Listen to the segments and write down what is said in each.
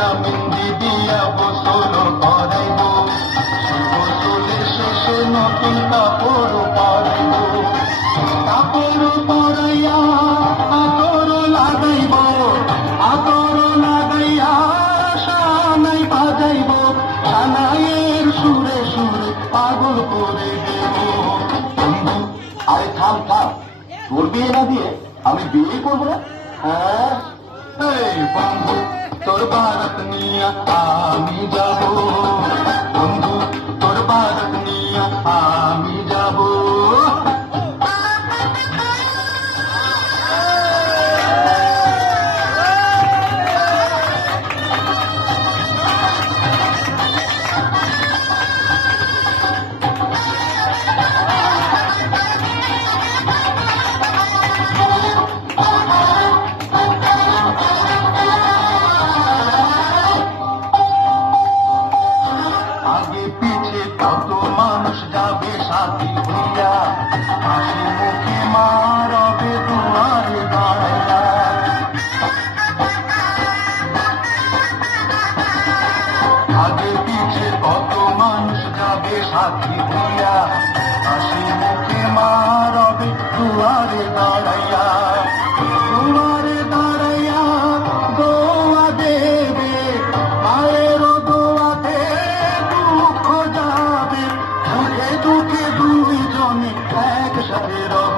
দিয়া মেহেন্দি দিয়া গোসল করাইব, গোসলের শেষে নতুন কাপড় পরাইব, কাপড় পরাইয়া আতর লাগাইব, আতর লাগাইয়া সানাই বাজাইব, সানাইয়ের সুরে সুরে পাগল করে দেব। বন্ধু আরে থাম থাম, তোর বিয়ে না দিয়ে আমি বিয়ে করবো না? হ্যাঁ এই বন্ধু তোর বারাত নিয়া আমি যাব, বন্ধু তোর বারাত নিয়া আমি যাব। আগে পিছে কত মানুষ যাবে সাথী হইয়া, হাসি মুখে মা রবে দুয়ারে দাঁড়াইয়া। আগে পিছে কত মানুষ যাবে সাথী হইয়া, হাসি মুখে মা রবে দুয়ারে দাঁড়াইয়া। দুয়ারে দাঁড়াইয়া দোয়া দেবে, মায়ের দোয়াতে দুঃখ যাবে, সুখে দুঃখে দুইজনে একসাথে রব।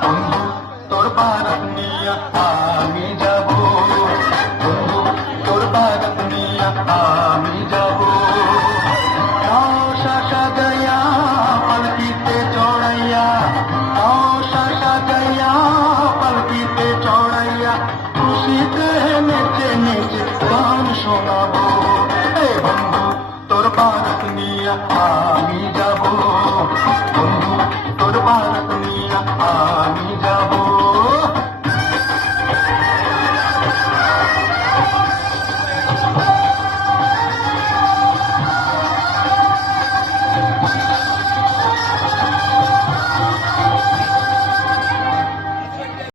বন্ধু তোর বারাত নিয়া আমি যাব, বন্ধু তোর বারাত নিয়া আমি যাব। নওশা সাজাইয়া পালকিতে চড়াইয়া, নওশা সাজাইয়া পালকিতে চড়াইয়া, খুশিতে নেচে নেচে গান শোনাবো। এ বন্ধু তোর বারাত নিয়া আমি যাব, বন্ধু তোর বারাত নিয়া আমি যাব।